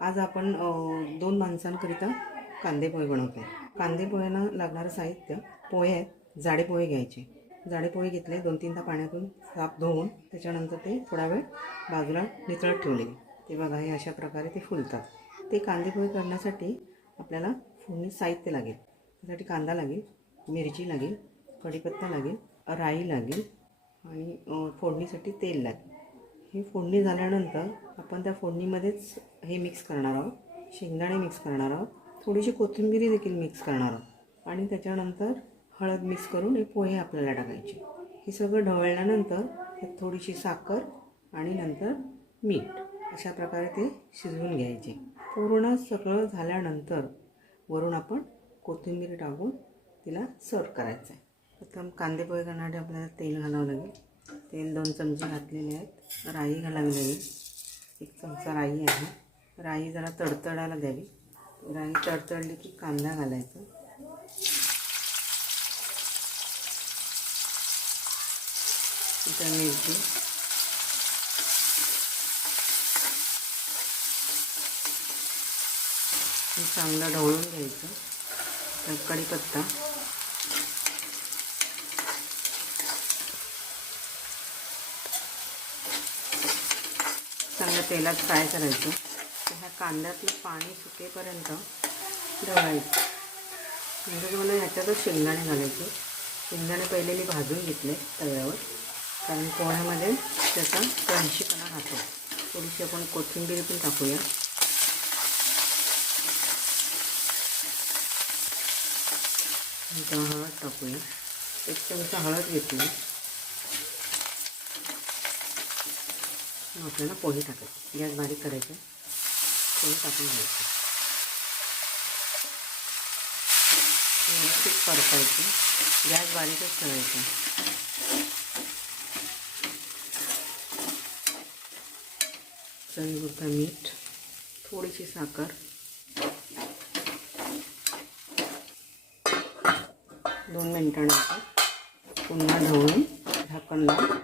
आज आपण 2 माणसांकरिता कांदे पोहे बनवतो आहे. कांदे पोह्यांना लागणारं साहित्य पोहे आहेत. जाडे पोहे घ्यायचे. जाडे पोहे घेतले 2-3दा पाण्यातून साफ धुवून त्याच्यानंतर ते थोडा वेळ बाजूला नितळत ठेवले. ते बघा हे अशा प्रकारे ते फुलतात. ते कांदे पोहे करण्यासाठी आपल्याला फोडणी साहित्य लागेल. त्यासाठी कांदा लागेल, मिरची लागेल, कढीपत्ता लागेल, राई लागेल आणि फोडणीसाठी तेल लागेल. ही फोडणी झाल्यानंतर आपण त्या फोडणीमध्येच हे मिक्स करणार आहोत. शेंगदाणे मिक्स करणार आहोत, थोडीशी कोथिंबीर देखील मिक्स करणार आहोत आणि त्याच्यानंतर हळद मिक्स करून हे पोहे आपल्याला टाकायचे. हे सगळं ढवळल्यानंतर त्यात थोडीशी साखर आणि नंतर मीठ अशा प्रकारे ते शिजवून घ्यायचे. पूर्ण सगळं झाल्यानंतर वरून आपण कोथिंबीर टाकून तिला सर्व करायचं आहे. प्रथम कांदे पोहे करण्यासाठी आपल्याला तेल घालावं लागेल. तेल 2 चमचे घातलेले आहेत. राई घालावी लागेल. 1 चमचा राई आहे. राई जरा तडतडायला द्यावी. राई तडतडली की कांदा घालायचा. नंतर मिरची, चांगलं ढवळून घ्यायचं. तर कढीपत्ता, चांगलं तेलात फ्राय करायचं. ह्या कांद्यातलं पाणी सुकेपर्यंत ढवळायचं. नंतर मला ह्याच्यातच शेंगदाणे घालायचे. शेंगदाणे पहिले मी भाजून घेतले तव्यावर, कारण पोह्यामध्ये त्याचा क्रंचीपणा राहतो. थोडीशी आपण कोथिंबीर पण टाकूया. नंतर हळद टाकूया. 1 चमचा हळद घेतली. आपल्याला पोहे टाकायचे. गॅस बारीक करायचे. पोहे टाकून घ्यायचे. व्यवस्थित परतायचे. गॅस बारीकच ठेवायचा. चवीपुरतं मीठ, थोडीशी साखर, 2 मिनिटानंतर पुन्हा ढवळून झाकण लावून